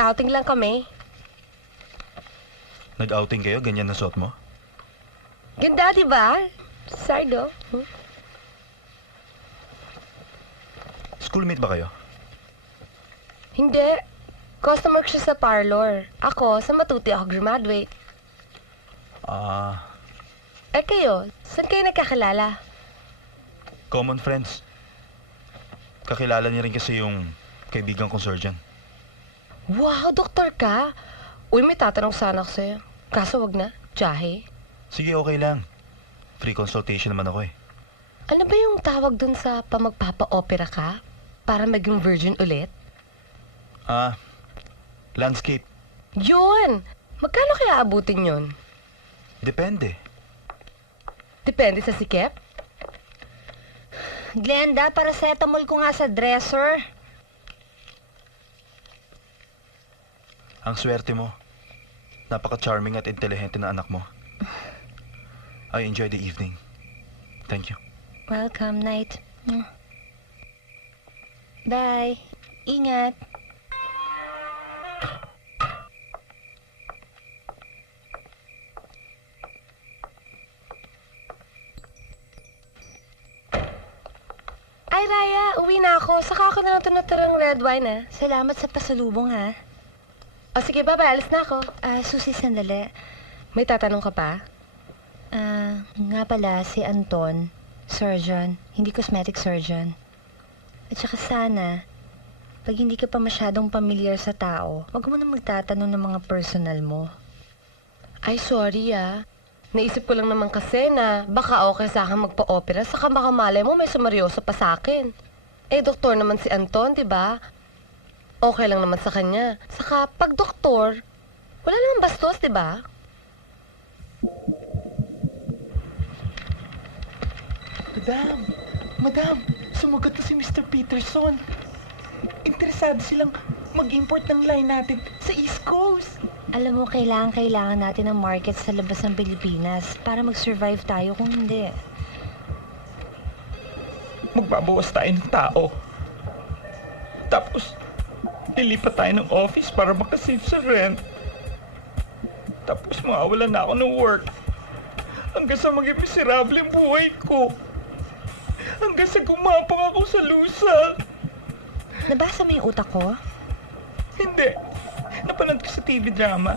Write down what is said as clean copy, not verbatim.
Nag-outing lang kami. Nag-outing kayo? Ganyan na suot mo? Ganda, di ba? Sardo. Schoolmate ba kayo? Hindi. Customer ko siya sa parlor. Ako, sa Matuti ako graduate. Eh kayo, saan kayo nagkakilala? Common friends. Kakilala niya rin kasi yung kaibigan kong surgeon. Wow, doktor ka? Uy, may tatanong sana ako sa'yo. Kaso wag na, jahe. Sige, okay lang. Free consultation naman ako eh. Ano ba yung tawag dun sa pamagpapa-opera ka? Para maging virgin ulit? Landscape. Yun! Magkano kaya abutin yun? Depende. Depende sa sikep? Glenda, paracetamol ko nga sa dresser. Ang swerte mo. Napaka-charming at intelihente na anak mo. I enjoy the evening. Thank you. Welcome, night. Bye. Ingat. Ay, Raya, uwi na ako. Saka ako na lang ito natirang red wine, ah. Salamat sa pasalubong, ha? O sige, bye-bye. Alis na ako. Susi, sandali. May tatanong ka pa? Nga pala, si Anton, surgeon, hindi cosmetic surgeon. At saka sana, pag hindi ka pa masyadong pamilyar sa tao, wag mo na magtatanong ng mga personal mo. Ay, sorry, ah. Naisip ko lang naman kasi na baka okay sa akin magpa-opera, saka baka malay mo may sumaryoso pa sa akin. Eh, doktor naman si Anton, di ba? Okay lang naman sa kanya. Saka, pag doktor, wala naman bastos, di ba? Madam, sumagot na si Mr. Peterson. Interesado silang mag-import ng line natin sa East Coast. Alam mo, kailangan natin ng market sa labas ng Pilipinas para mag-survive tayo kung hindi. Magbabawas tayo ng tao. Tapos, lilipat tayo ng office para makasave sa rent. Tapos, mawawalan na ako ng work. Hanggang sa maging miserable ang buhay ko. Hanggang sa gumapang ako sa lusa. Nabasa mo yung utak ko? Hindi. Napanood ko sa TV drama.